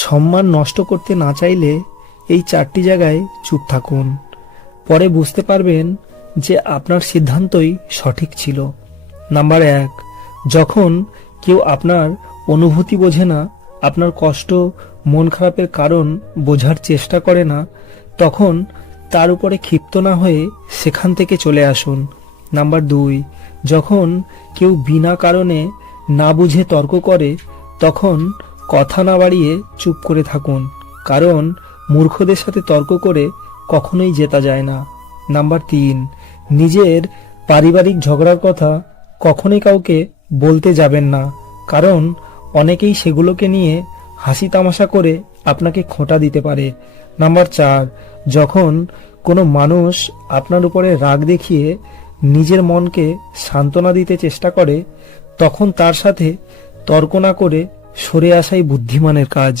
সম্মান নষ্ট করতে না চাইলে এই 4টি জায়গায় চুপ থাকুন। পরে বুঝতে পারবেন যে আপনার সিদ্ধান্তই সঠিক ছিল। নাম্বার 1, যখন কেউ আপনার অনুভূতি বোঝে না, আপনার কষ্ট, মন খারাপের কারণ বোঝার চেষ্টা করে না, তখন তার উপরে ক্ষিপ্ত না হয়ে সেখান থেকে চলে আসুন। নাম্বার 2, যখন কেউ বিনা কারণে না বুঝে তর্ক করে, তখন কথা না বাড়িয়ে চুপ করে থাকুন, কারণ মূর্খদের সাথে তর্ক করে কখনোই জেতা যায় না। নাম্বার 3, নিজের পারিবারিক ঝগড়ার কথা কখনোই কাউকে বলতে যাবেন না, কারণ অনেকেই সেগুলোকে নিয়ে হাসি তামাশা করে আপনাকে খোঁটা দিতে পারে। নাম্বার 4, যখন কোনো মানুষ আপনার উপরে রাগ দেখিয়ে নিজের মনকে সান্ত্বনা দিতে চেষ্টা করে, তখন তার সাথে তর্ক না করে সরে আসাই বুদ্ধিমানের কাজ।